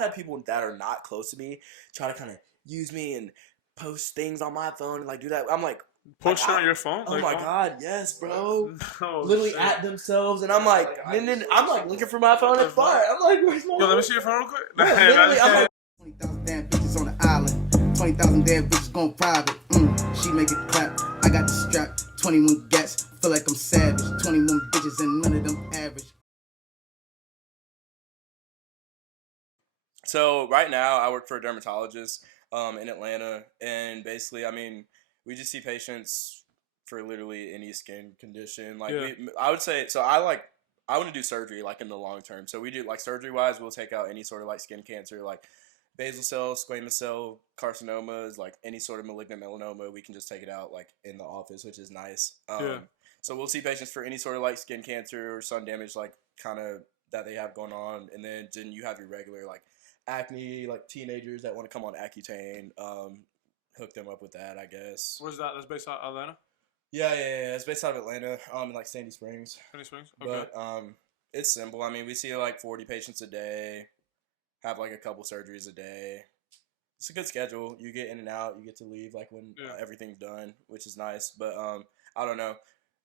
had people that are not close to me try to kind of use me and post things on my phone and like do that. I'm like, Post it on your phone? Oh my god, yes, bro. No, literally shit. at themselves, and I'm like, I'm like looking for my phone at the bar. I'm like, where's my phone? Yo, let me see your phone real quick. Bro, literally, I'm like, 20,000 damn bitches on the island. 20,000 damn bitches going private. She make it clap. I got the strap. 21 gats. Feel like I'm savage. 21 bitches and none of them average. So right now, I work for a dermatologist in Atlanta, and basically, I mean, we just see patients for literally any skin condition. Like I would say, so I want to do surgery like in the long term. So we do like surgery wise, we'll take out any sort of like skin cancer, like basal cell, squamous cell carcinomas, like any sort of malignant melanoma. We can just take it out like in the office, which is nice. So we'll see patients for any sort of like skin cancer or sun damage, like kind of that they have going on, and then you have your regular like acne, like teenagers that want to come on Accutane. Hook them up with that, I guess. Where's that? That's based out of Atlanta? Yeah. It's based out of Atlanta, in like Sandy Springs. Sandy Springs? Okay. But it's simple. I mean, we see like 40 patients a day, have like a couple surgeries a day. It's a good schedule. You get in and out. You get to leave like when everything's done, which is nice. But I don't know.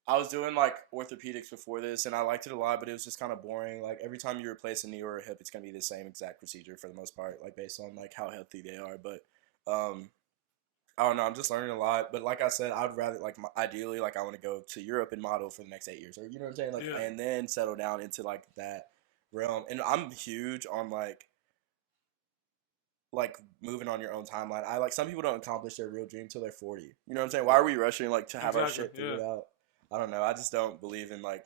I was doing like orthopedics before this, and I liked it a lot, but it was just kind of boring. Like every time you replace a knee or a hip, it's gonna be the same exact procedure for the most part, like based on like how healthy they are. But I don't know. I'm just learning a lot. But like I said, I'd rather like ideally like I want to go to Europe and model for the next 8 years, or you know what I'm saying, like, and then settle down into like that realm. And I'm huge on like moving on your own timeline. I like some people don't accomplish their real dream till they're 40. You know what I'm saying? Why are we rushing like to have our shit figured out? I don't know. I just don't believe in like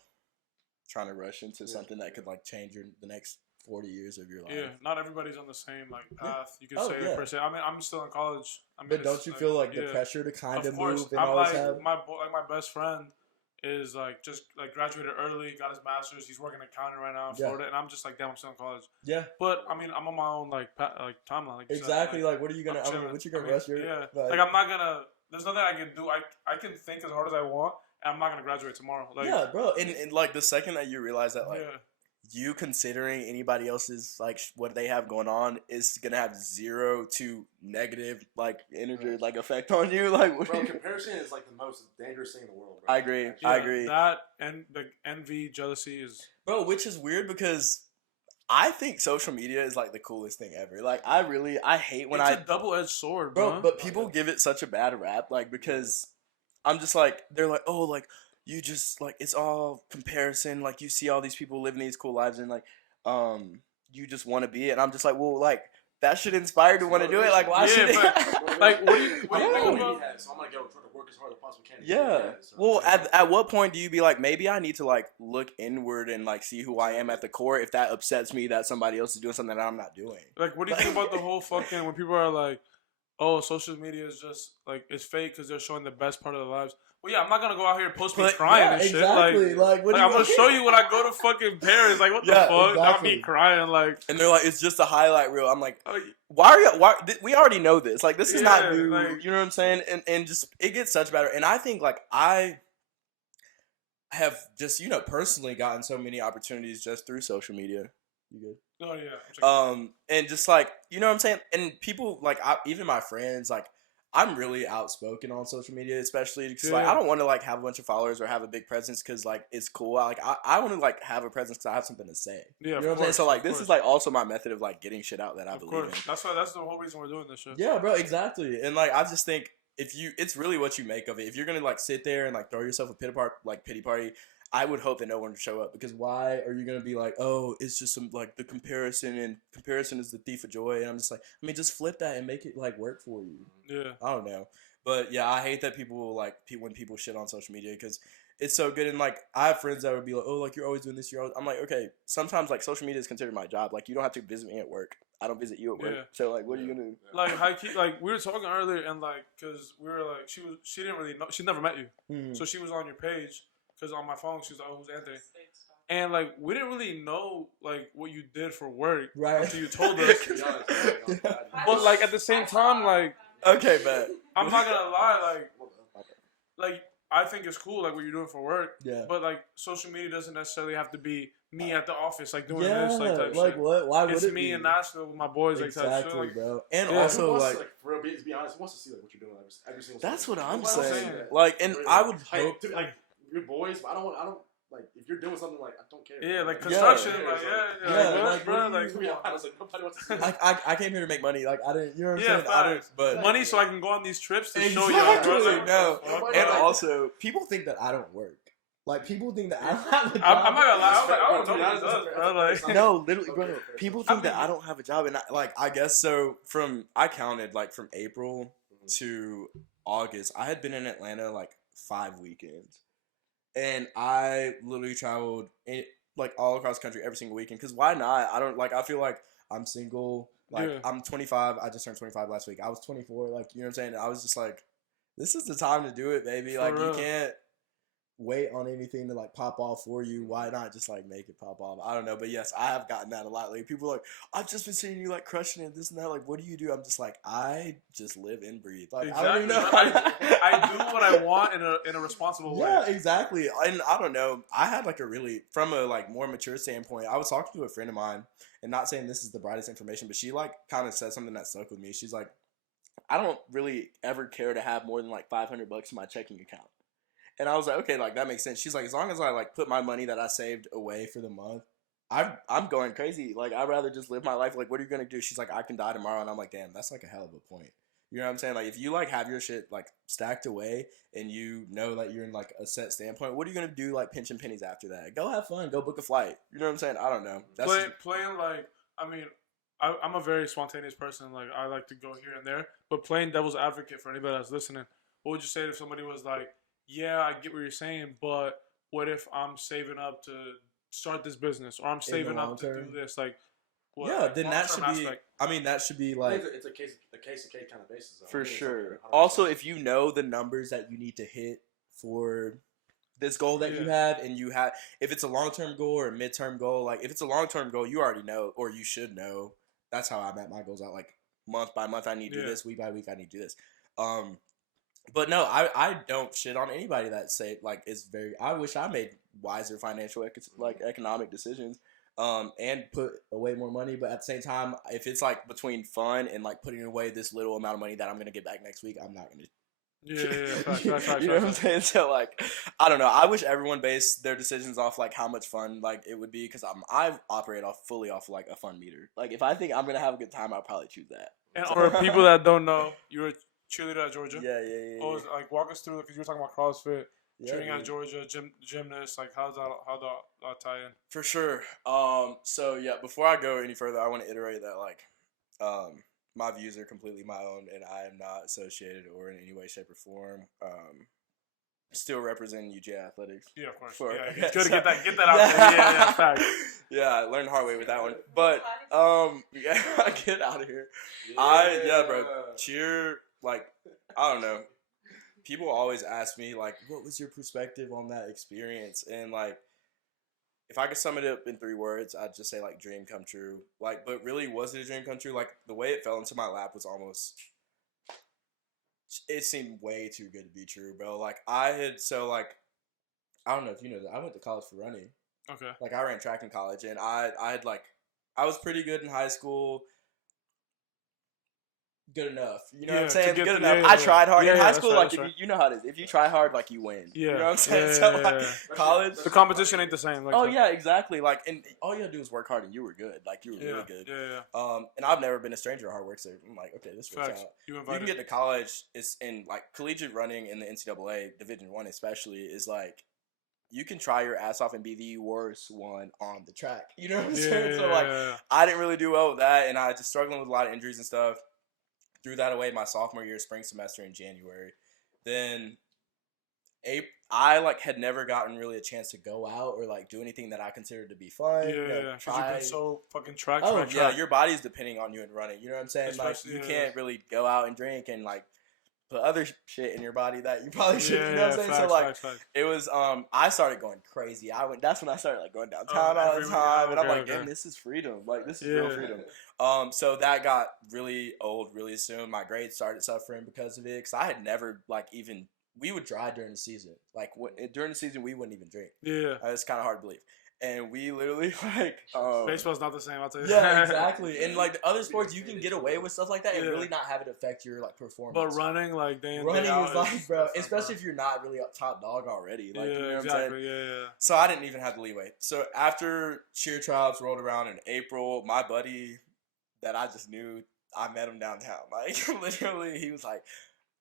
trying to rush into something that could like change the next 40 years of your life. Yeah, not everybody's on the same like path. You could say per se. I mean, I'm still in college. I mean, but don't you feel like the pressure to kind of move? And I'm always like have? my best friend is like just like graduated early, got his master's. He's working accounting right now in Florida, and I'm just like, damn, I'm still in college. Yeah. But I mean, I'm on my own like timeline. Like exactly. Like, what are you gonna? I mean, what you gonna rush your? Yeah. Like I'm not gonna. There's nothing I can do. I can think as hard as I want. I'm not gonna graduate tomorrow. Like, yeah, bro. And like the second that you realize that, like, you considering anybody else's like what they have going on is gonna have 0 to negative like energy like effect on you. Like, bro, comparison is like the most dangerous thing in the world, bro. I agree. I agree. That and the envy, jealousy is which is weird because I think social media is like the coolest thing ever. Like, I hate when it's a double-edged sword, bro. But people give it such a bad rap, like because. I'm just like, they're like, oh, like, you just, like, it's all comparison. Like, you see all these people living these cool lives and, like, you just want to be it. And I'm just like, well, like, that should inspire to want to do it. Like, why should it? Like, what do you think about? So I'm like, yo, try to work as hard as possible can. Yeah. Well, at what point do you be like, maybe I need to, like, look inward and, like, see who I am at the core if that upsets me that somebody else is doing something that I'm not doing? Like, what do you think about the whole fucking, when people are like, oh, social media is just, like, it's fake because they're showing the best part of their lives. Well, yeah, I'm not going to go out here and post me crying and shit. Exactly. Like what I'm going to show you when I go to fucking Paris. Like, what the fuck? Exactly. Not me crying, like. And they're like, it's just a highlight reel. I'm like, we already know this. Like, this is not new. Like, you know what I'm saying? And just, it gets such better. And I think, like, I have just, personally gotten so many opportunities just through social media. You good? Oh, yeah. And just, like, you know what I'm saying? And people, like, even my friends, like, I'm really outspoken on social media, especially because, like, I don't want to, like, have a bunch of followers or have a big presence because, like, it's cool. I want to, like, have a presence because I have something to say. Yeah, you know what I'm saying? So, like, this is, like, also my method of, like, getting shit out that I believe in. That's the whole reason we're doing this shit. Yeah, bro, exactly. And, like, I just think it's really what you make of it. If you're going to, like, sit there and, like, throw yourself a pity party, I would hope that no one would show up, because why are you going to be like, oh, it's just some, like, the comparison, and comparison is the thief of joy. And I'm just like, I mean, just flip that and make it, like, work for you. Yeah. I don't know. But, yeah, I hate that people, like, when people shit on social media, because it's so good. And, like, I have friends that would be like, oh, like, you're always doing this. I'm like, okay, sometimes, like, social media is considered my job. Like, you don't have to visit me at work. I don't visit you at work. So, like, what are you going to do? Like, we were talking earlier, and, like, because we were, like, she didn't really know. She never met you. Mm-hmm. So she was on your page. Because on my phone, she was like, oh, who's Anthony? And, like, we didn't really know, like, what you did for work until you told us. But, like, at the same time, like... Okay, man. I'm not going to lie, like, I think it's cool, like what you're doing for work. Yeah. But like social media doesn't necessarily have to be me at the office, like doing Yeah, this, like type like shit. what? Why would It's it me be? in Nashville with my boys, like type shit. Exactly, Like, bro. And Yeah. also, Who wants like, to, for real, to be honest, who wants to see like what you're doing every single. that's what I'm That's what I'm saying. saying. Like, and I would Like, hope. dude, like your boys, but I don't like if you're doing something like I don't care. yeah, like Yeah. construction, Yeah, like Yeah, what, like, bro, what do like you- To be honest, like nobody wants to see. Like, I came here to make money. Like, I didn't. You know what I'm yeah, saying? I didn't. facts. But Money, so I can go on these trips to show exactly, y'all, bro. Like, no. fuck, And bro. also, people think that I don't work. Like, people think that I don't have a job. I'm not gonna lie. I was like, I Bro, don't to be know what honest, he does, that's bro. fair. Like, No, literally, Okay, bro. fair. People I think that mean- I don't have a job, and I guess so. I counted like from April to August, I had been in Atlanta like 5 weekends, and I literally traveled like all across the country every single weekend. Cause why not? I don't like. I feel like I'm single. Like Yeah. I'm 25. I just turned 25 last week. I was 24. Like you know what I'm saying. I was just like, this is the time to do it, baby. For Like real. you can't wait on anything to like pop off for you. Why not just like make it pop off? I don't know, but yes, I have gotten that a lot. Like people are like, I've just been seeing you like crushing it, this and that. Like, what do you do? I'm just like, I just live and breathe. Like I don't even know. I do what I want in a responsible way. Yeah, exactly. And I don't know. I had like a really from a like more mature standpoint. I was talking to a friend of mine, and not saying this is the brightest information, but she like kind of said something that stuck with me. She's like, I don't really ever care to have more than like $500 in my checking account. And I was like, okay, like that makes sense. She's like, as long as I like put my money that I saved away for the month, I'm going crazy. Like I'd rather just live my life. Like, what are you gonna do? She's like, I can die tomorrow, and I'm like, damn, that's like a hell of a point. You know what I'm saying? Like if you like have your shit like stacked away and you know that you're in like a set standpoint, what are you gonna do like pinching pennies after that? Go have fun. Go book a flight. You know what I'm saying? I don't know. That's Playing like, I mean, I'm a very spontaneous person. Like I like to go here and there, but playing devil's advocate for anybody that's listening, what would you say if somebody was like, yeah, I get what you're saying, but what if I'm saving up to start this business, or I'm saving up to do this? Like, what, yeah, like, then that should long-term be. aspect? I mean, that should be like it's a case to case kind of basis. Though. for I think it's sure. like 100%. Also, if you know the numbers that you need to hit for this goal that you have, and you have, if it's a long term goal or a midterm goal, like if it's a long term goal, you already know, or you should know. That's how I map my goals out. Like month by month, I need to do this. Week by week, I need to do this. But no, I don't shit on anybody that say like it's very. I wish I made wiser financial like economic decisions, and put away more money. But at the same time, if it's like between fun and like putting away this little amount of money that I'm gonna get back next week, I'm not gonna. Yeah. You know what I'm saying? So like, I don't know. I wish everyone based their decisions off like how much fun like it would be, because I operate fully off like a fun meter. Like if I think I'm gonna have a good time, I'll probably choose that. And for people that don't know, you were a cheerleader at Georgia. Yeah. Oh, like walk us through, because you were talking about CrossFit, training at dude. Georgia, gymnast. Like how that tie in? For sure. So yeah, before I go any further, I want to iterate that like, my views are completely my own, and I am not associated or in any way, shape, or form. Still representing UJ Athletics. Yeah, of course. For- Yeah, it's good to get that out there. Yeah, fact. Yeah, I learned the hard way with that one. But yeah, get out of here. Bro, cheer, like, I don't know. People always ask me like, what was your perspective on that experience? And like, if I could sum it up in 3 words, I'd just say like dream come true. Like, but really, was it a dream come true? Like the way it fell into my lap was almost. It seemed way too good to be true, bro. Like I don't know if you know that I went to college for running. Okay. Like I ran track in college, and I was pretty good in high school. Good enough. You know what I'm saying? Good enough. I tried hard in high school. Like if you know how it is. If you try hard, like you win. Yeah. You know what I'm saying? So like college. The competition ain't the same. Like Yeah, exactly. Like, and all you had to do was work hard, and you were good. Like you were really good. Yeah. And I've never been a stranger to hard work, so I'm like, okay, this works Facts. out. You can get to college. It's in like collegiate running in the NCAA Division I, especially is like. You can try your ass off and be the worst one on the track. You know what I'm saying? So like, I didn't really do well with that, and I just struggling with a lot of injuries and stuff. Threw that away my sophomore year, spring semester in January. Then, I like had never gotten really a chance to go out or like do anything that I considered to be fun. Yeah, because you've been so fucking track. Your body's depending on you in running. You know what I'm saying? Especially, like you can't really go out and drink and like. Put other shit in your body that you probably shouldn't. You know what I'm saying? Facts, so like, facts. It was. I started going crazy. That's when I started like going downtown all the time, and I'm like, damn, this is freedom. Like this is real freedom. So that got really old really soon. My grades started suffering because of it, because I had never like even we would drive during the season. Like during the season, we wouldn't even drink. Yeah. It's kind of hard to believe. And we literally baseball's not the same. I'll tell you. Yeah, exactly. And like the other sports, you can get away with stuff like that and Yeah. really not have it affect your like performance. But running, like running is like, bro, especially if you're not really up top dog already. Like, yeah, you know what exactly. I'm saying? Yeah. So I didn't even have the leeway. So after cheer tryouts rolled around in April, my buddy that I just knew, I met him downtown. Like literally, he was like,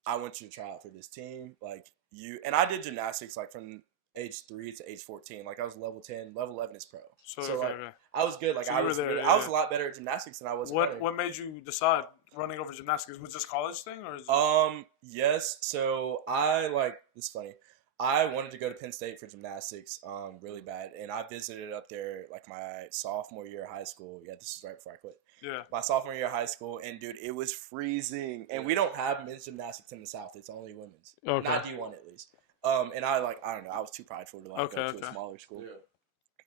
"I want you to try out for this team." Like you and I did gymnastics like from age 3 to age 14. Like I was level 10, level 11 is pro. So okay, like, I was good. Like so I was, there, I was a lot better at gymnastics than I was. What made you decide running over gymnastics? Was this college thing or? Is Yes. So I like this is funny. I wanted to go to Penn State for gymnastics, really bad, and I visited up there like my sophomore year of high school. Yeah, this is right before I quit. Yeah. My sophomore year of high school, and dude, it was freezing, and we don't have men's gymnastics in the South. It's only women's, not D1 at least. And I don't know, I was too prideful to like go to a smaller school.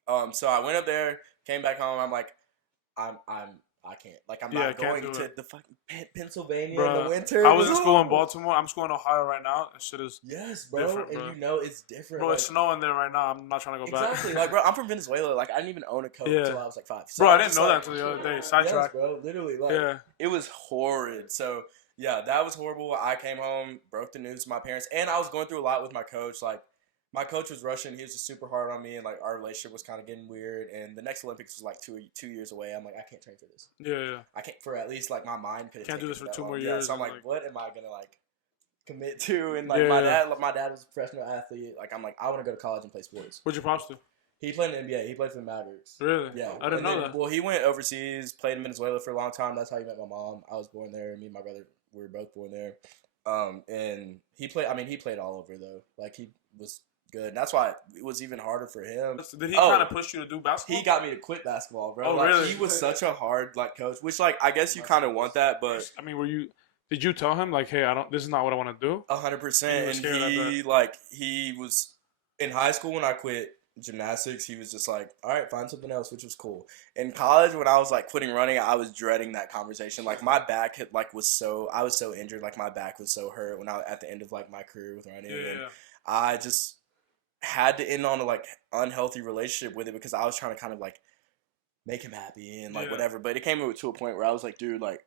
Yeah. So I went up there, came back home. I'm like, I can't. Like, I'm not going to the fucking Pennsylvania in the winter. I was in school in Baltimore. I'm school in Ohio right now. That shit is different, bro. And you know it's different. Bro, like, it's snowing there right now. I'm not trying to go back. Exactly. Like, bro, I'm from Venezuela. Like, I didn't even own a coat until I was like 5. So bro, I didn't know that until the other day. Sidetrack. Yes, bro. Literally. Like, it was horrid. So, yeah, that was horrible. I came home, broke the news to my parents. And I was going through a lot with my coach. Like, my coach was Russian. He was just super hard on me, and like our relationship was kind of getting weird. And the next Olympics was like two years away. I'm like, I can't train for this. Yeah. I can't for at least like my mind could. Can't do this for 2 more years. years. So I'm like, what am I gonna like commit to? And like my dad was a professional athlete. Like I'm like, I want to go to college and play sports. What'd your pops do? He played in the NBA. He played for the Mavericks. Really? Yeah. I didn't know that. Well, he went overseas, played in Venezuela for a long time. That's how he met my mom. I was born there. Me and my brother we were both born there. And he played. I mean, he played all over though. Like he was good. And that's why it was even harder for him. Did he kind of push you to do basketball? He got me to quit basketball, bro. Oh, like, really? He was such a hard like coach, which like I guess you kind of want that, but I mean, did you tell him like, hey, this is not what I want to do? 100%. And he was in high school when I quit gymnastics. He was just like, all right, find something else, which was cool. In college, when I was like quitting running, I was dreading that conversation. Like my back I was so injured. Like my back was so hurt when I was at the end of like my career with running. And I just had to end on a like unhealthy relationship with it because I was trying to kind of like make him happy and like whatever. But it came to a point where I was like, dude, like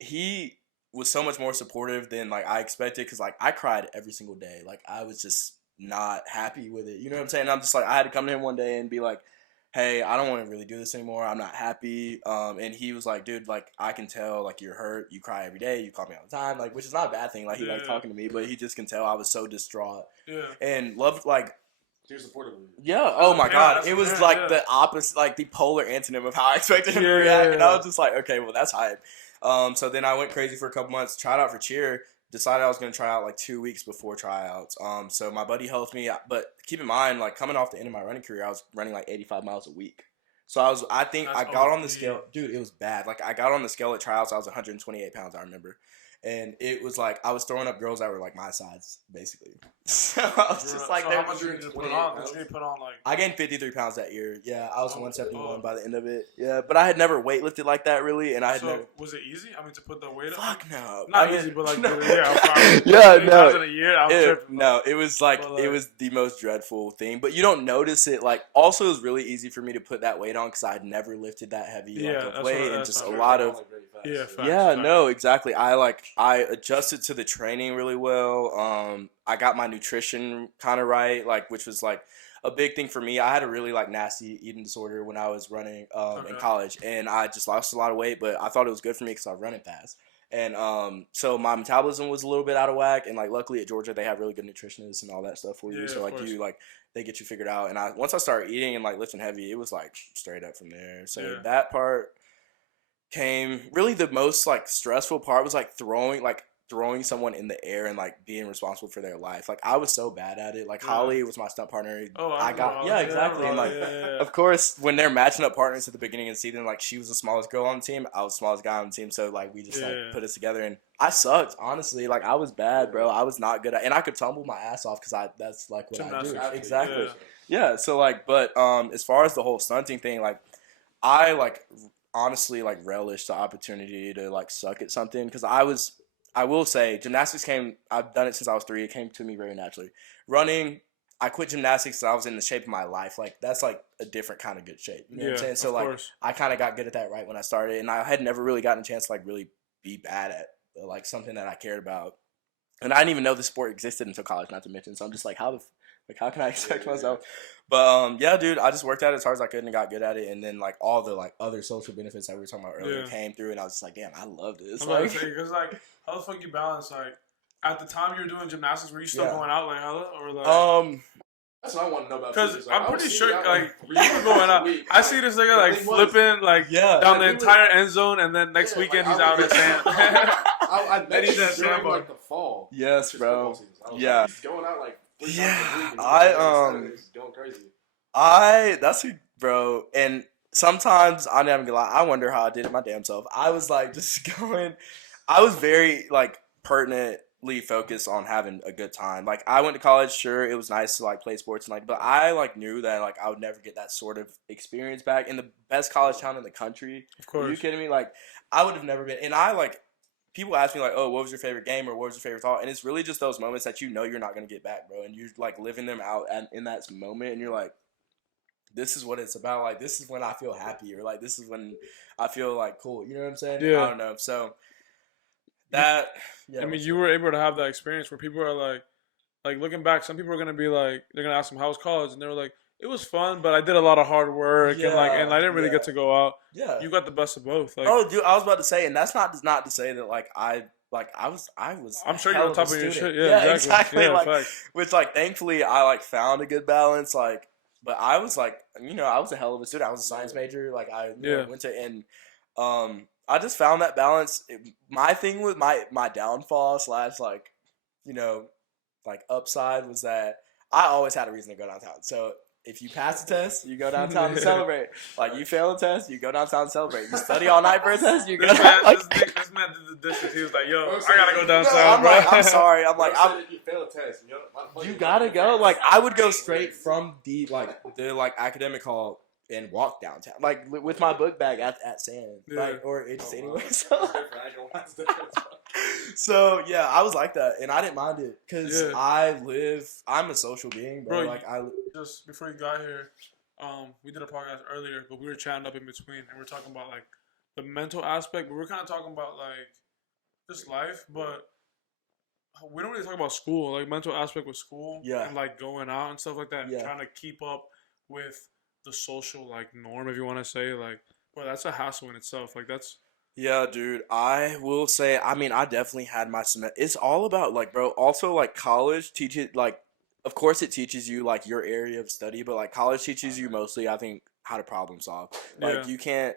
he was so much more supportive than like I expected because like I cried every single day. Like I was just not happy with it. You know what I'm saying? I'm just like, I had to come to him one day and be like, hey, I don't want to really do this anymore. I'm not happy. And he was like, dude, like, I can tell, like, you're hurt. You cry every day. You call me all the time. Like, which is not a bad thing. Like, he liked talking to me, but he just can tell I was so distraught. Yeah. And loved, like, he was supportive of you. Yeah. Oh, my God. It was, like, the opposite, like, the polar antonym of how I expected him to react. And I was just like, okay, well, that's hype. So then I went crazy for a couple months, tried out for cheer. Decided I was going to try out like 2 weeks before tryouts. So my buddy helped me, but keep in mind, like coming off the end of my running career, I was running like 85 miles a week. So I got on the scale, dude, it was bad. Like I got on the scale at tryouts, I was 128 pounds, I remember. And it was like, I was throwing up girls that were like my size, basically. So I was just like, how much did you put on? Like? I gained 53 pounds that year. Yeah, I was 171 by the end of it. Yeah, but I had never weightlifted like that really, and I had never. Was it easy? I mean, to put the weight up? Fuck no. Not easy, but like, no. In a year, I was tripping. No, it was like, it was the most dreadful thing, but you don't notice it. Like, also, it was really easy for me to put that weight on because I had never lifted that heavy weight, and just a lot of. No, exactly. I adjusted to the training really well. I got my nutrition kind of right, like, which was like a big thing for me. I had a really like nasty eating disorder when I was running in college, and I just lost a lot of weight, but I thought it was good for me because I was running fast. And so my metabolism was a little bit out of whack, and like luckily at Georgia they have really good nutritionists and all that stuff for you. So like they get you figured out. And once I started eating and like lifting heavy, it was like straight up from there. So that part came really the most like stressful part was like throwing someone in the air and like being responsible for their life. Like I was so bad at it. Like Holly was my stunt partner. Exactly. And like of course when they're matching up partners at the beginning of the season, like she was the smallest girl on the team, I was the smallest guy on the team, so like we just like put us together, and I sucked, honestly. Like I was bad, bro. I was not good at, and I could tumble my ass off because that's like what I do. Exactly. Yeah. So like, but as far as the whole stunting thing, like I like honestly like relished the opportunity to like suck at something because I was I will say gymnastics I've done it since I was 3. It came to me very naturally. Running, I quit gymnastics because I was in the shape of my life. Like, that's, like, a different kind of good shape. You know what I'm saying? So, like, course. I kind of got good at that right when I started. And I had never really gotten a chance to, like, really be bad at, like, something that I cared about. And I didn't even know the sport existed until college, not to mention. So I'm just like, how can I expect myself? But yeah, dude, I just worked at it as hard as I could and got good at it. And then like all the like other social benefits that we were talking about earlier came through, and I was just like, damn, I love this. I'm about to say, because like, how the fuck you balance like at the time you were doing gymnastics, were you still going out like hella or like? That's what I want to know about. Because I'm pretty sure, like, you were going out. I see this nigga, like, flipping, like, down the entire end zone, and then next weekend he's out at sand. I met he's him at during, Sandbar. like, the fall. Yes, bro. Yeah. Like, he's going out, like, 3 times a week. And he's going crazy. That's who, bro. And sometimes, I'm not gonna lie, I wonder how I did it my damn self. I was, like, just going, I was very, like, pertinently focused on having a good time. Like, I went to college, sure, it was nice to like play sports and like, but I like knew that like I would never get that sort of experience back in the best college town in the country. Of course. Are you kidding me? Like, I would have never been. And I like, people ask me like, oh, what was your favorite game or what was your favorite thought? And it's really just those moments that you know you're not gonna get back, bro. And you're like living them out in that moment, and you're like, this is what it's about. Like, this is when I feel happy, or like this is when I feel like cool. You know what I'm saying? Yeah. I don't know. So that. Yeah, I mean, you were able to have that experience where people are like looking back, some people are gonna be like, they're gonna ask them how was college, and they were like, it was fun, but I did a lot of hard work, and I didn't really get to go out. Yeah, you got the best of both. Like, oh, dude, I was about to say, and that's not to say that like I was. I'm sure you're on top of your shit. Yeah, Yeah, exactly. Yeah, like, which like thankfully I like found a good balance. Like, but I was like, I was a hell of a student. I was a science major. Like I went to and I just found that balance. My thing with my downfall / like, like upside was that I always had a reason to go downtown. So if you pass the test, you go downtown to celebrate. Like, you fail a test, you go downtown to celebrate. You study all night for a test, you go downtown. This man did the distance. He was like, yo, I gotta go downtown, I'm bro. like, I'm sorry. I'm like, if you fail a test, you gotta go. Like, I would go straight from the academic hall and walk downtown, like with my book bag at Sand, like, or it's anyway. So yeah, I was like that, and I didn't mind it because I'm a social being, bro. Like, just before you got here, we did a podcast earlier, but we were chatting up in between, and we were talking about like the mental aspect, but we were kind of talking about like just life, but we don't really talk about school, like mental aspect with school, and like going out and stuff like that, and trying to keep up with the social like norm, if you want to say, like, bro, that's a hassle in itself. Like, that's. Yeah, dude, I will say, I mean, I definitely had my semester. It's all about, like, bro, also, like, college teaches, like, of course it teaches you, like, your area of study, but, like, college teaches you mostly, I think, how to problem solve. Like, you can't,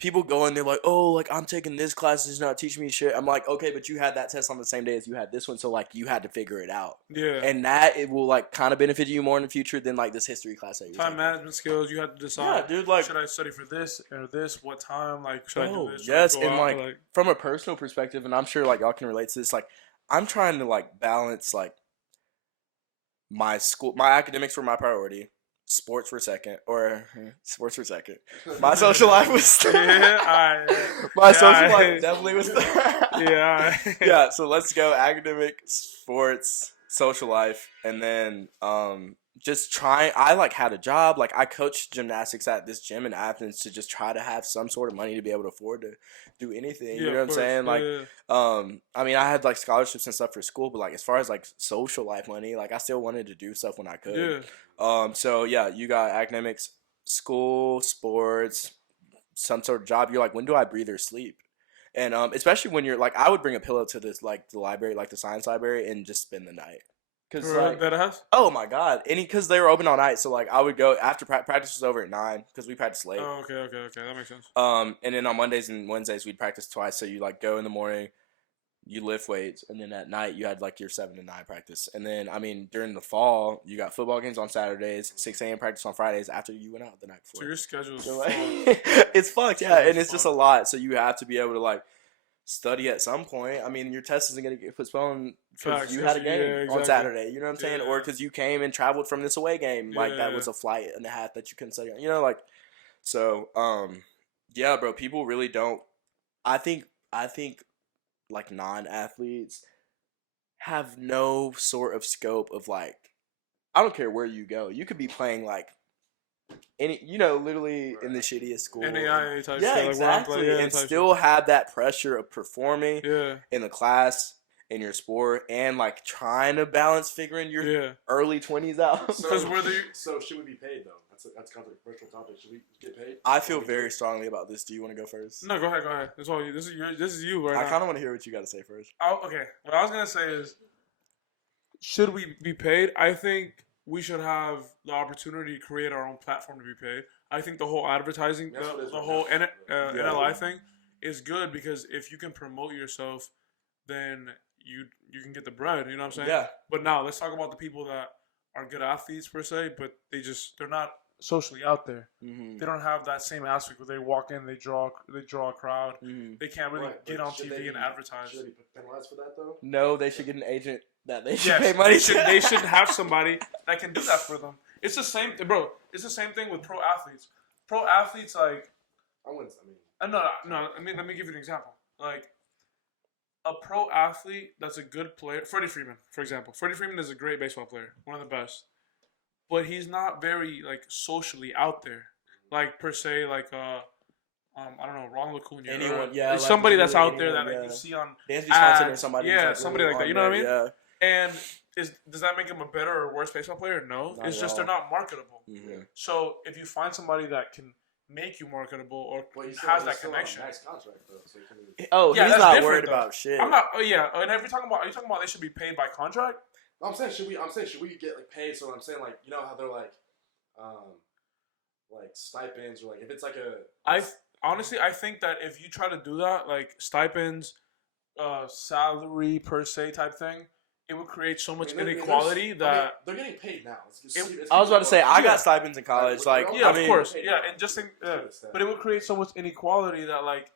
people go in there like, oh, like, I'm taking this class, it's not teaching me shit. I'm like, okay, but you had that test on the same day as you had this one, so, like, you had to figure it out. Yeah. And that, it will, like, kind of benefit you more in the future than, like, this history class that you're Time taking. management skills, you have to decide, dude, like, should I study for this or this? What time? Like, should I do this? Yes, and out, like, from a personal perspective, and I'm sure, like, y'all can relate to this, like, I'm trying to, like, balance, like, my academics were my priority. Sports for second. My social life was third. My social life definitely was third. Yeah, so let's go academic, sports, social life, and then just trying. I like had a job. Like, I coached gymnastics at this gym in Athens to just try to have some sort of money to be able to afford to do anything. You know what I'm saying? Like, I mean, I had like scholarships and stuff for school, but like as far as like social life money, like I still wanted to do stuff when I could. So yeah, you got academics, school, sports, some sort of job. You're like, when do I breathe or sleep? And especially when you're like, I would bring a pillow to this like the library, like the science library, and just spend the night. Cause like, oh my god, because they were open all night, so like I would go after practice was over at 9 because we practiced late. Oh, okay, that makes sense. And then on Mondays and Wednesdays we'd practice twice, so you like go in the morning, you lift weights, and then at night you had like your 7 to 9 practice, and then I mean during the fall you got football games on Saturdays, 6 a.m. practice on Fridays after you went out the night before. So your schedule's so, like, it's fucked, yeah, and it's just a lot, so you have to be able to like study at some point. I mean, your test isn't gonna get postponed because you had a game on Saturday. You know what I'm saying? Or because you came and traveled from this away game. Like that was a flight and a half that you couldn't study on. You know, like so. Yeah, bro. People really don't. I think like non-athletes have no sort of scope of like, I don't care where you go. You could be playing like any, literally in the shittiest school. NAIA type yeah, shit. exactly. Like and still have that pressure of performing yeah. in the class, in your sport, and like trying to balance figuring your early 20s out. So should we be paid though? That's kind of a controversial topic. Should we get paid? I feel very strongly about this. Do you want to go first? No, go ahead. That's all you. This is you right now. I kind of want to hear what you got to say first. Okay. What I was gonna say is, should we be paid? I think we should have the opportunity to create our own platform to be paid. I think the whole advertising, the whole NLI thing is good because if you can promote yourself, then you can get the bread. You know what I'm saying? Yeah. But now let's talk about the people that are good athletes per se, but they're not socially out there. Mm-hmm. They don't have that same aspect where they walk in, they draw a crowd. Mm-hmm. They can't really get on TV and advertise. Should they be penalized for that though? No, they should get an agent that they should pay money. They should have somebody that can do that for them. It's the same, bro. It's the same thing with pro athletes. Pro athletes, like, no. Let me give you an example. Like, a pro athlete that's a good player, Freddie Freeman, for example. Freddie Freeman is a great baseball player, one of the best. But he's not very like socially out there, like per se, like I don't know, Ronald Acuna. Anyone, like somebody that's out there that like, you see on ads, or somebody. Yeah, somebody like that. You know what I mean? Yeah. And does that make him a better or worse baseball player? No, it's just they're not marketable. Mm-hmm. So if you find somebody that can make you marketable or has that connection. Nice contract, though, so he's not worried about shit. I'm not. Oh yeah. And if you're talking about, are you talking about they should be paid by contract? I'm saying should we get like paid? So I'm saying like how they're like stipends or like if it's like a. Honestly I think that if you try to do that like stipends, salary per se type thing, it would create so much inequality that they're getting paid now. I was about to say I got stipends in college. Like of course, and just think, but it would create so much inequality that like.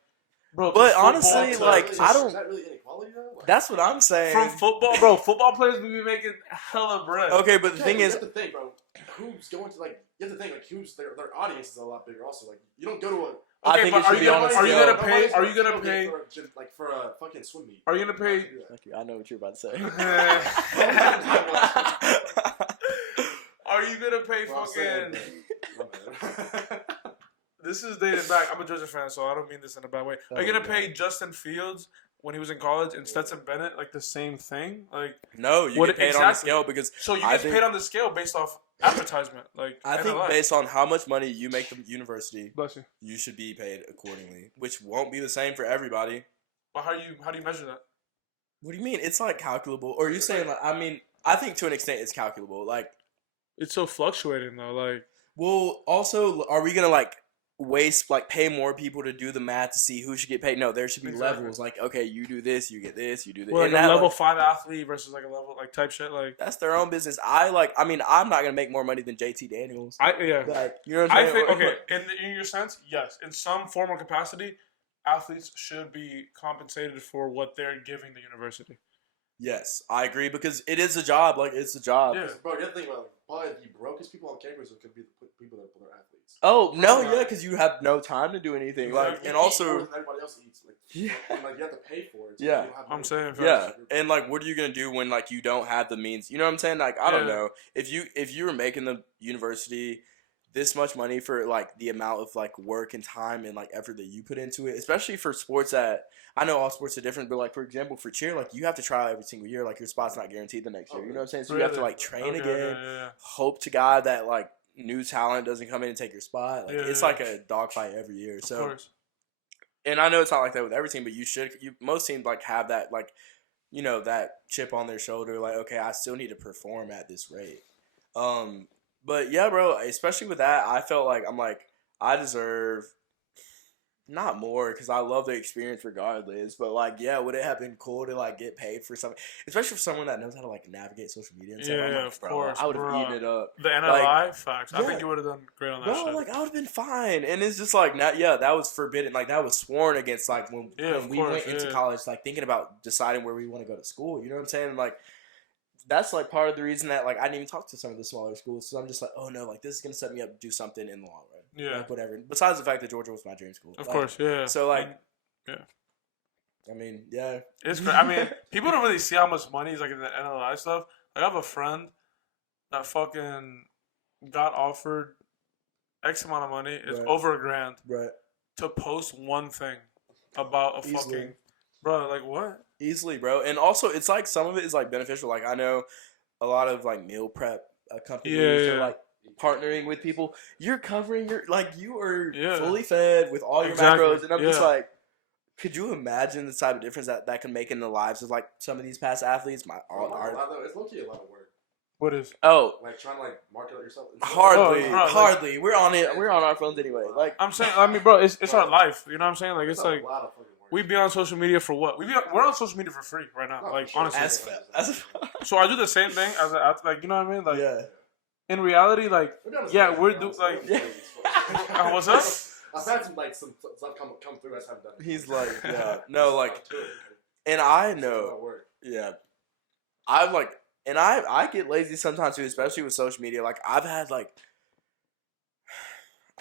Bro, but honestly, like I don't. Is that really inequality though? Like, that's what I'm saying. From football, bro, football players would be making hella bread. Okay, but the thing is, you have to think, bro. Who's going to like? You have to think like who's their audience is a lot bigger. Also, like you don't go to a. Okay, I think but are you gonna pay? Are you gonna pay? For a fucking swim meet? Are you gonna pay? I know what you're about to say. Are you gonna pay fucking? This is dated back. I'm a Georgia fan, so I don't mean this in a bad way. Are you gonna pay Justin Fields when he was in college and Stetson Bennett like the same thing? Like no, you get paid on the scale because so you get paid on the scale based off advertisement. Like I think based on how much money you make the university, bless you, you should be paid accordingly, which won't be the same for everybody. But how do you measure that? What do you mean? It's like calculable, or are you saying like? I mean, I think to an extent it's calculable. Like it's so fluctuating though. Like well, also, are we gonna like? Pay more people to do the math to see who should get paid. No, there should be levels. Like, okay, you do this, you get this, you do this. Well, like a level 5 athlete versus like a level like type shit. Like that's their own business. I'm not gonna make more money than JT Daniels. Like, you know what I'm saying? I think in your sense, yes. In some form or capacity, athletes should be compensated for what they're giving the university. Yes, I agree because it is a job. Like it's a job. Yeah, bro. You have to think about probably the brokest people on campus could be the people that are athletes. Oh no, yeah, because you have no time to do anything. Like and also more than everybody else eats. Like, and, like you have to pay for it. So yeah, I'm saying and like what are you gonna do when like you don't have the means? You know what I'm saying? Like I don't know if you were making the university this much money for like the amount of like work and time and like effort that you put into it, especially for sports that I know all sports are different, but like for example for cheer, like you have to try every single year, like your spot's not guaranteed the next year. You know what I'm saying? So you have to like train again, hope to God that like new talent doesn't come in and take your spot. Like it's like a dogfight every year. So, of course. And I know it's not like that with every team, but most teams like have that like that chip on their shoulder, like okay, I still need to perform at this rate. But yeah, bro, especially with that, I felt like I deserve not more because I love the experience regardless. But like, yeah, would it have been cool to like get paid for something, especially for someone that knows how to like navigate social media and stuff? Yeah, of course. I would have eaten it up. The NLI facts. I think you would have done great on that. Bro, like I would have been fine. And it's just like that was forbidden. Like that was sworn against. Like when we went into college, like thinking about deciding where we want to go to school. You know what I'm saying? Like. That's like part of the reason that like I didn't even talk to some of the smaller schools. So I'm just like, oh no, like this is gonna set me up to do something in the long run. Yeah. Like whatever. Besides the fact that Georgia was my dream school. Of course, yeah. So like, yeah. I mean, yeah. It's crazy. I mean, people don't really see how much money is like in the NIL stuff. Like, I have a friend that fucking got offered X amount of money. It's over $1,000. Right. To post one thing about a fucking bro. Like, what? Easily, bro. And also, it's like some of it is like beneficial. Like, I know a lot of like meal prep companies are like partnering with people. You're covering your you are fully fed with all your macros, and I'm just like, could you imagine the type of difference that can make in the lives of like some of these past athletes? It's low-key a lot of work. What is? Oh, like trying to market yourself. Hardly. We're on it. We're on our phones anyway. Like, I'm saying, I mean, bro, it's our life. You know what I'm saying? Like, it's like a lot of fucking work. we be on social media for what? We're on social media for free right now. Like, honestly. So I do the same thing as like, you know what I mean? Like, in reality, like, we're doing like, what's up? I've had some stuff come through. I just haven't done it. He's like, no, like, and I know, I get lazy sometimes too, especially with social media. Like, I've had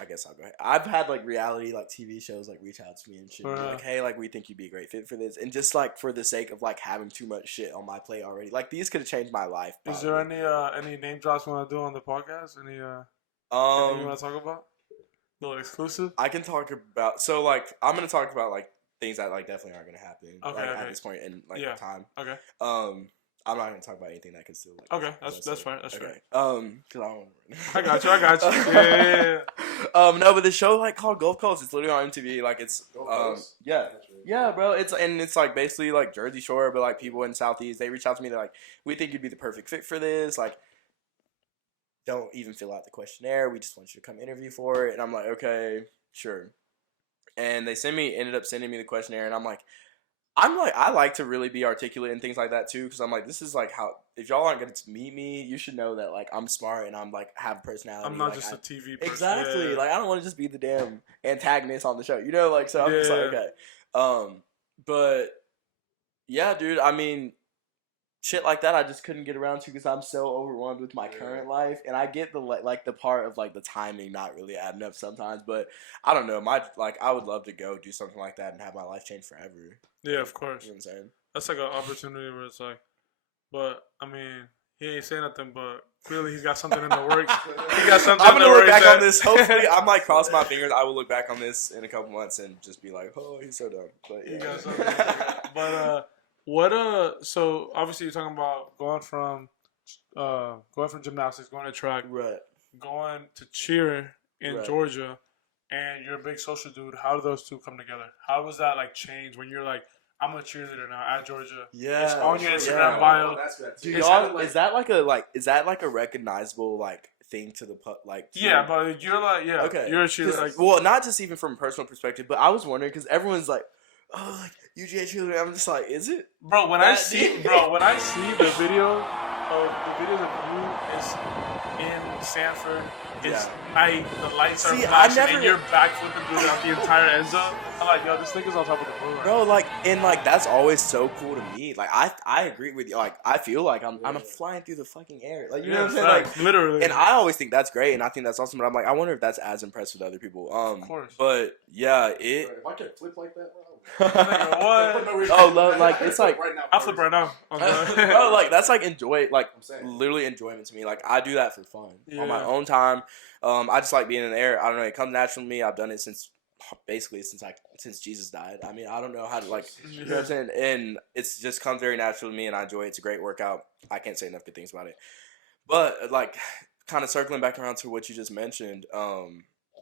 I guess I'll go ahead. I've had reality TV shows reach out to me and shit, and be like, hey, we think you'd be a great fit for this, and just for the sake of having too much shit on my plate already. These could have changed my life. Probably. Is there any name drops you want to do on the podcast? Anything you want to talk about? A little exclusive. I can talk about I'm gonna talk about things that definitely aren't gonna happen at this point in time. Okay. I'm not gonna talk about anything that could still. Okay, that's fine. That's okay. Because I don't. I got you. Yeah. No, but the show called Gulf Coast. It's literally on MTV. It's yeah, bro. It's basically Jersey Shore, but people in Southeast. They reach out to me. They're like, we think you'd be the perfect fit for this. Don't even fill out the questionnaire. We just want you to come interview for it. And I'm like, okay, sure. And they ended up sending me the questionnaire, and I'm like, I like to really be articulate and things like that too, because I'm like, this is how, if y'all aren't going to meet me, you should know that I'm smart and I'm have a personality. I'm not just a TV person. Exactly. Yeah. I don't want to just be the damn antagonist on the show, so I'm just okay. But yeah, dude, I mean, shit like that I just couldn't get around to because I'm so overwhelmed with my current life, and I get the the part of the timing not really adding up sometimes, but I don't know, I would love to go do something like that and have my life change forever. Yeah, of course. You know what I'm saying? That's an opportunity where it's but I mean, he ain't saying nothing, but clearly he's got something in the works. He got something. I'm gonna look back on this. Hopefully, I'm cross my fingers. I will look back on this in a couple months and just be like, oh, he's so dumb. But yeah. He got something. But so obviously you're talking about going from gymnastics, going to track, right? Going to cheer in Georgia, and you're a big social dude. How do those two come together? How was that change when you're I'm a cheerleader now at Georgia? Yeah, it's on your Instagram bio. Dude, y'all, is that a recognizable thing to the yeah, but you're okay, you're a cheerleader. Well, not just even from a personal perspective, but I was wondering because everyone's oh, UGA cheerleader. I'm just is it, bro? When I see the videos of you, it's in Sanford. It's night. The lights are flashing, and you're backflipping through the entire end zone. I'm like, yo, this nigga's on top of the world. Bro, and that's always so cool to me. I agree with you. I feel I'm flying through the fucking air. You know what I'm saying? Literally. And I always think that's great, and I think that's awesome. But I'm I wonder if that's as impressed with other people. Of course. But yeah, if I could flip like that, bro. Oh, it's right now. I'll flip right now. Bro, that's literally enjoyment to me. I do that for fun on my own time. I just like being in the air. I don't know. It comes natural to me. I've done it since Jesus died. I mean, I don't know how to you know what I'm saying? And it's just comes very natural to me, and I enjoy it. It's a great workout. I can't say enough good things about it. But kind of circling back around to what you just mentioned,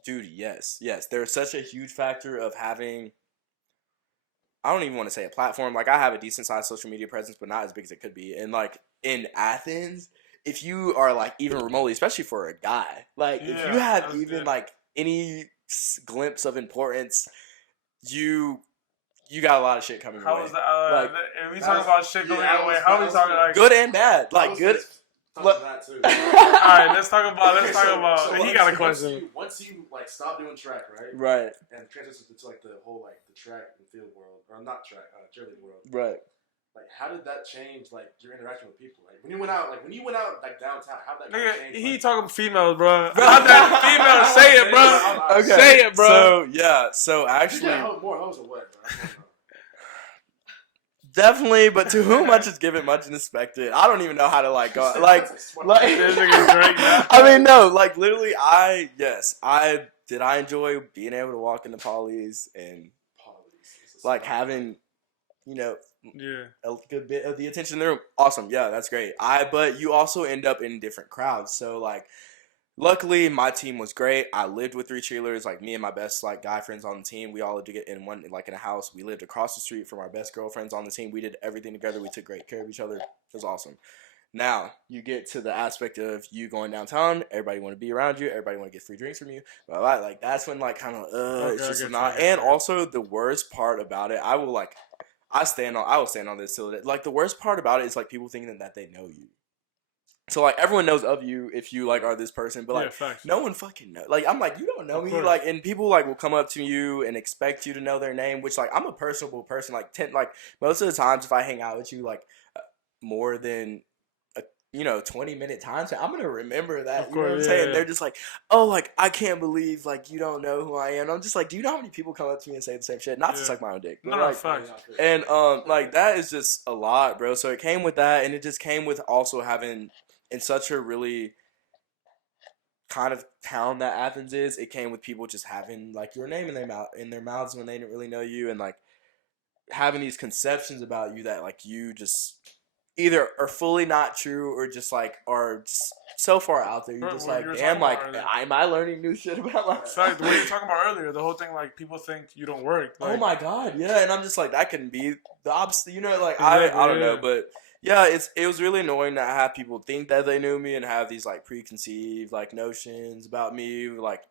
dude, yes. There's such a huge factor of having, I don't even want to say a platform. I have a decent sized social media presence, but not as big as it could be. And in Athens, if you are even remotely, especially for a guy, if you have even any glimpse of importance, you got a lot of shit coming your way. How was that? And we talking about shit going your way. How are we talking good and bad? Good. That too. All right, let's talk about. So he got a question. Once you stop doing track, right? Right. And transition to the whole the track and field world, or not track, cheerleading world. Right. How did that change your interaction with people? When you went out, downtown, how did that change? He talking females, bro. How that females say it, bro? Okay. Say it, bro. So actually, more hoes or what, bro? Definitely, but to whom much is given, much is expected. I don't even know how to like go I mean, no, like literally, I enjoy being able to walk into Polly's and like having, you know, a good bit of the attention in the room. Awesome, yeah, that's great. But you also end up in different crowds, so like. Luckily, my team was great. I lived with 3 cheerleaders, like me and my best like guy friends on the team. We all lived together in a house. We lived across the street from our best girlfriends on the team. We did everything together. We took great care of each other. It was awesome. Now you get to the aspect of you going downtown. Everybody want to be around you. Everybody want to get free drinks from you. But like that's when like kind of it's just not. And also the worst part about it, I will stand on this till like the worst part about it is like people thinking that they know you. So, like, everyone knows of you if you, like, are this person. But, like, no one fucking knows. Like, I'm like, you don't know me. Like, and people, like, will come up to you and expect you to know their name. Which, like, I'm a personable person. Like, most of the times if I hang out with you, like, more than, 20-minute time, so I'm going to remember that. You know what I'm saying? Yeah. They're just like, oh, like, I can't believe, like, you don't know who I am. I'm just like, do you know how many people come up to me and say the same shit? Not to suck my own dick. But, no, like, and, like, that is just a lot, bro. So, it came with that. And it just came with also having... In such a really kind of town that Athens is, it came with people just having like your name in their mouths when they didn't really know you, and like having these conceptions about you that like you just either are fully not true or just like are just so far out there. You're just like, damn, like am I learning new shit about myself? Sorry, the way you were talking about earlier, the whole thing like people think you don't work. Like, oh my god, yeah, and I'm just like that can be the opposite. You know, like I don't know, but. Yeah, it was really annoying to have people think that they knew me and have these like preconceived like notions about me. Like,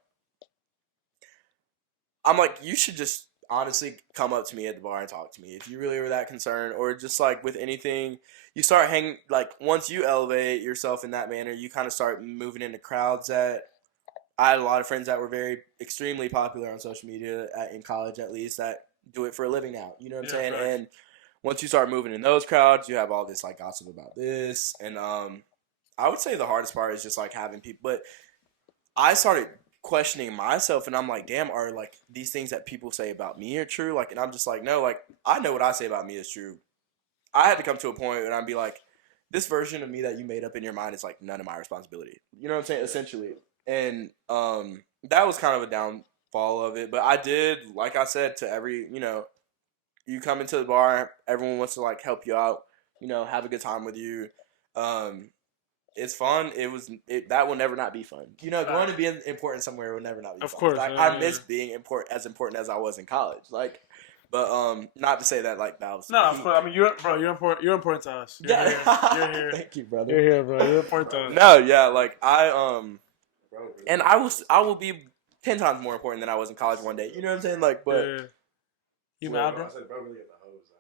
I'm like, you should just honestly come up to me at the bar and talk to me if you really were that concerned, or just like with anything, you start hanging like once you elevate yourself in that manner, you kind of start moving into crowds that I had a lot of friends that were extremely popular on social media in college, at least, that do it for a living now. You know what I'm saying? Right. And once you start moving in those crowds, you have all this like gossip about this, and I would say the hardest part is just like having people. But I started questioning myself, and I'm like, damn, are like these things that people say about me are true? Like, and I'm just like, no, like I know what I say about me is true. I had to come to a point where I'd be like, this version of me that you made up in your mind is like none of my responsibility. You know what I'm saying? Essentially, and that was kind of a downfall of it. But I did, like I said, to every you come into the bar, everyone wants to like help you out, have a good time with you. It's fun. That will never not be fun. Going to be important somewhere will never not be fun. Of course. I miss being important as I was in college. Like, but not to say that like that was. No, of course. I mean, you're important. You're important to us. You're here. You're here. Thank you, brother. You're here, bro. You're important to us. No, yeah, like and I will be 10 times more important than I was in college one day. You know what I'm saying? Like, but. Yeah. You mad, bro? I said, bro, really at the hose.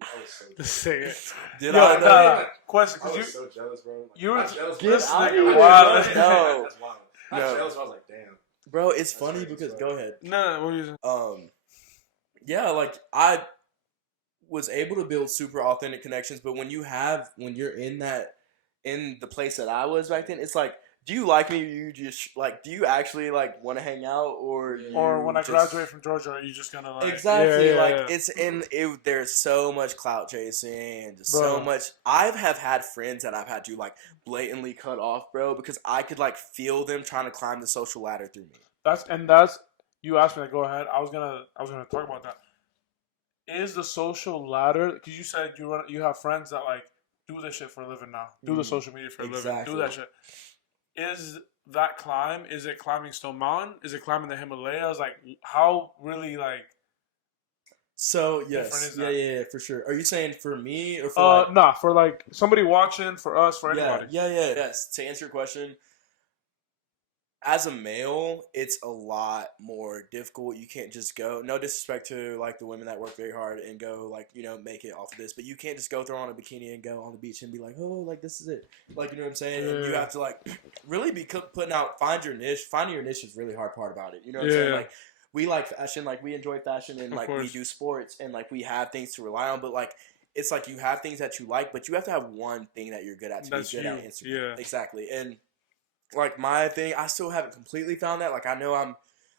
I was so jealous. Did I know? Question, I was so jealous, bro. You were jealous. This nigga wild. No. That's wild. I was jealous. I was like, damn. Bro, it's funny because go ahead. No, what are you saying? Yeah, like I was able to build super authentic connections, but when you're in the place that I was back then, it's like, do you like me? Or you just like, do you actually like want to hang out, or when I graduate from Georgia, are you just gonna like exactly it's in it? There's so much clout chasing and just so much. I have had friends that I've had to like blatantly cut off, bro, because I could like feel them trying to climb the social ladder through me. That's you asked me to go ahead. I was gonna talk about that. Is the social ladder, because you said you have friends that like do this shit for a living now, do the social media for a living, do that shit. Is that climb? Is it climbing Stone Mountain? Is it climbing the Himalayas? Like, how really like? So yes, yeah, for sure. Are you saying for me or for? Nah, for like somebody watching, for us, for anybody. Yes. To answer your question, as a male, it's a lot more difficult. You can't just go. No disrespect to like the women that work very hard and go like make it off of this, but you can't just go throw on a bikini and go on the beach and be like, oh, like this is it. Like, you know what I'm saying? And you have to like really be putting out, find your niche. Finding your niche is really hard part about it. You know what I'm saying? Like, we like fashion, like we enjoy fashion, and like we do sports, and like we have things to rely on, but like it's like you have things that you like, but you have to have one thing that you're good at to be good at Instagram. Yeah. Exactly. And like my thing, I still haven't completely found that. Like I know I'm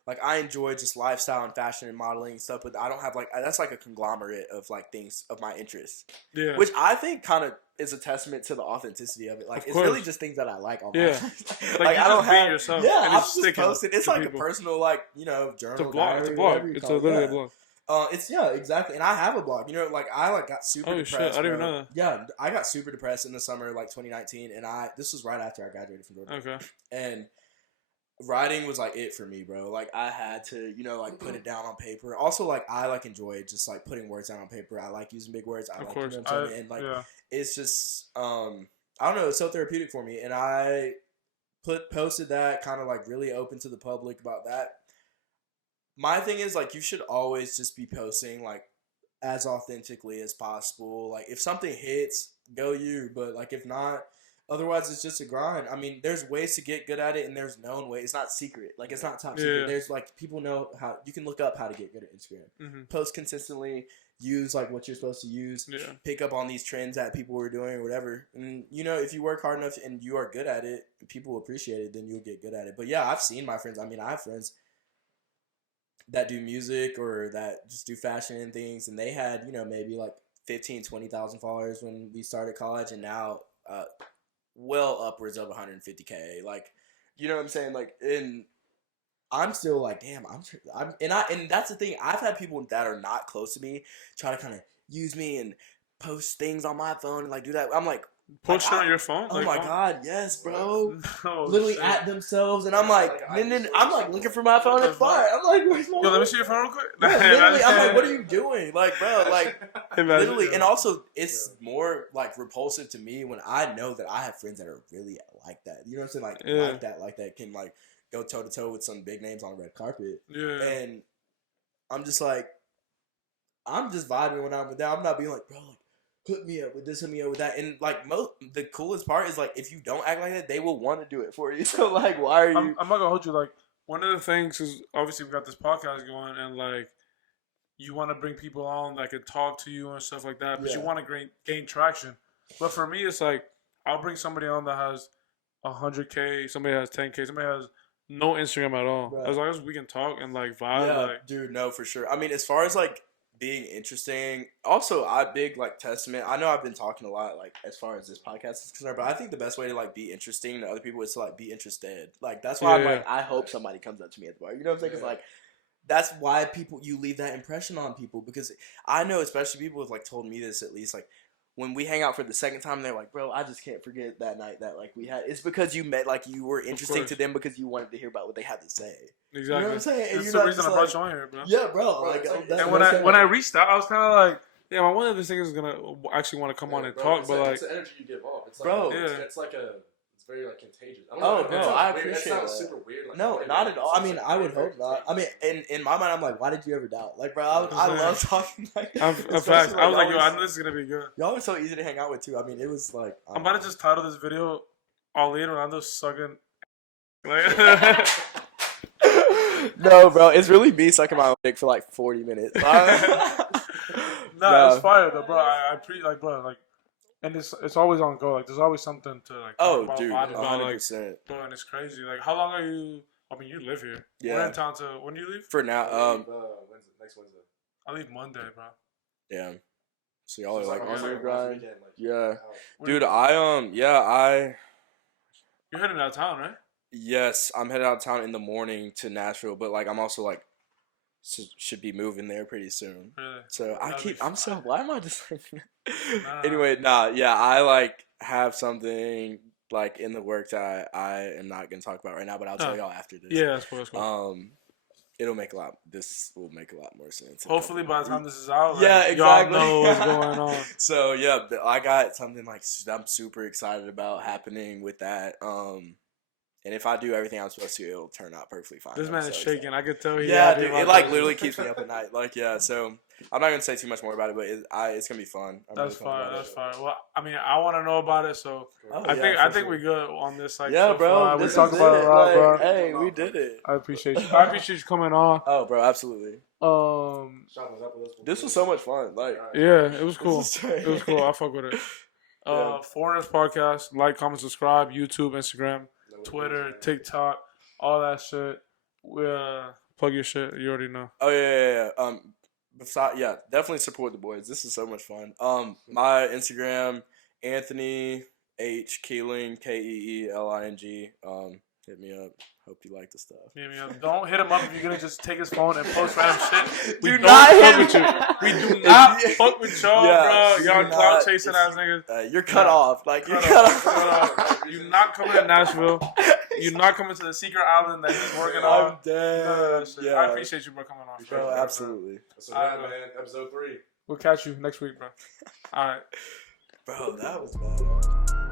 like I enjoy just lifestyle and fashion and modeling and stuff, but I don't have like that's like a conglomerate of like things of my interests. Yeah. Which I think kind of is a testament to the authenticity of it. Like it's really just things that I like on my like I don't have yourself. Yeah, I'm just posting. It's like people. A personal like journal. It's a blog. It's a blog. It's literally a blog. It's exactly. And I have a blog. Like I like got super depressed. Shit, I didn't even know that. Yeah, I got super depressed in the summer like 2019, and this was right after I graduated from Georgia. Okay. And writing was like it for me, bro. Like I had to, like put it down on paper. Also, like I like enjoy just like putting words down on paper. I like using big words. Of course. And like it's just I don't know. It's so therapeutic for me, and I posted that kind of like really open to the public about that. My thing is like you should always just be posting like as authentically as possible. Like if something hits, go you. But like if not, otherwise it's just a grind. I mean, there's ways to get good at it, and there's known ways. It's not secret. Like it's not top secret. There's like people know how you can look up how to get good at Instagram. Mm-hmm. Post consistently. Use like what you're supposed to use. Yeah. Pick up on these trends that people were doing or whatever. And if you work hard enough and you are good at it, people appreciate it. Then you'll get good at it. But yeah, I've seen my friends. I mean, I have friends that do music or that just do fashion and things, and they had maybe like 15,000-20,000 followers when we started college, and now well upwards of 150K. Like, you know what I'm saying? Like, and I'm still like, damn, and that's the thing. I've had people that are not close to me try to kind of use me and post things on my phone and like do that. I'm like, post it on your phone? Oh my god, yes, bro. Literally at themselves, and I'm like, then I'm like looking for my phone at far. I'm like, where's my phone? Let me see your phone real quick. Literally, I'm like, what are you doing? Like, bro, like, literally, and also, it's more like repulsive to me when I know that I have friends that are really like that. You know what I'm saying? Like that can like go toe to toe with some big names on a red carpet. Yeah. And I'm just like, I'm just vibing when I'm with that. I'm not being like, bro, like, hook me up with this, hook me up with that. And like the coolest part is like if you don't act like that, they will want to do it for you. So like, why are you? I'm not gonna hold you. Like one of the things is obviously we got this podcast going, and like you want to bring people on that can talk to you and stuff like that, but you want to gain traction. But for me, it's like I'll bring somebody on that has 100K, somebody has 10K, somebody has no Instagram at all. Right. As long as we can talk and like vibe. Yeah, like, dude, no, for sure. I mean, as far as like being interesting, also big like testament. I know I've been talking a lot like as far as this podcast is concerned, but I think the best way to like be interesting to other people is to like be interested. Like that's why I'm like, I hope somebody comes up to me at the bar. You know what I'm saying? Because like that's why you leave that impression on people, because I know especially people have like told me this at least like. When we hang out for the second time, they're like, bro, I just can't forget that night that like we had. It's because you met, like you were interesting to them because you wanted to hear about what they had to say. Exactly. You know what I'm saying? That's the reason I brought you on here, bro. Yeah, bro. Like, and when I reached out, I was kind of like, yeah, one of these things is gonna actually want to come on and talk, but like, it's the energy you give off. It's like, bro, it's like it's very like contagious. I don't know, bro, I appreciate it. That sounds super weird. Like, no, not at all. I mean, I would hope not. I mean, in my mind, I'm like, why did you ever doubt? Like, bro, I love talking. Like, in fact, I was like, yo, I know this is gonna be good. Y'all were so easy to hang out with too. I mean, it was like, I'm about to just title this video, Ali and Rolando sucking. Like, no, bro, it's really me sucking my own dick for like 40 minutes. Nah, it's fire though, bro. Bro. And it's always on go. Like, there's always something to like. Oh, about, dude, 100%. Like, bro, and it's crazy. Like, how long are you? I mean, you live here. Yeah. We're in town when do you leave? For now, next Wednesday. I leave Monday, bro. Yeah. So y'all are like on your like grind. weekend, like, Yeah, dude. You're heading out of town, right? Yes, I'm headed out of town in the morning to Nashville, but like I'm also like. Should be moving there pretty soon. Really? So why am I just anyway, I like have something like in the works that I am not gonna talk about right now, but I'll tell y'all after this. Yeah, that's cool. This will make a lot more sense. Hopefully by the time this is out, yeah, exactly. Y'all know what's going on. So yeah, I got something like I'm super excited about happening with that. And if I do everything I'm supposed to, it'll turn out perfectly fine. This man is shaking. I could tell. Yeah, dude. It like literally keeps me up at night. Like, yeah. So I'm not gonna say too much more about it, but it's gonna be fun. That's fine. That's fine. Well, I mean, I want to know about it, so I think we're good on this. Like, yeah, so bro. We talked about it a lot, bro. Hey, we did it. I appreciate you. I appreciate you coming on. Oh, bro, absolutely. This was so much fun. Like, yeah, it was cool. It was cool. I fuck with it. Foreigners Podcast. Like, comment, subscribe. YouTube, Instagram, Twitter, TikTok, all that shit. We're Plug your shit. You already know. Oh yeah. Definitely support the boys. This is so much fun. My Instagram, Anthony H Keeling, Keeling. Hit me up. Hope you like the stuff. Hit me up. Don't hit him up if you're gonna just take his phone and post random shit. We Do don't not fuck hit with you. We do not fuck with y'all, bro. Y'all clout chasing ass niggas. You're cut off. Like you're cut off. off. You're not coming to Nashville. You're not coming to the secret island that he's working on. I'm dead. Yeah. I appreciate you, bro, coming on. Bro, absolutely. So man, episode 3. We'll catch you next week, bro. All right. Bro, that was bad.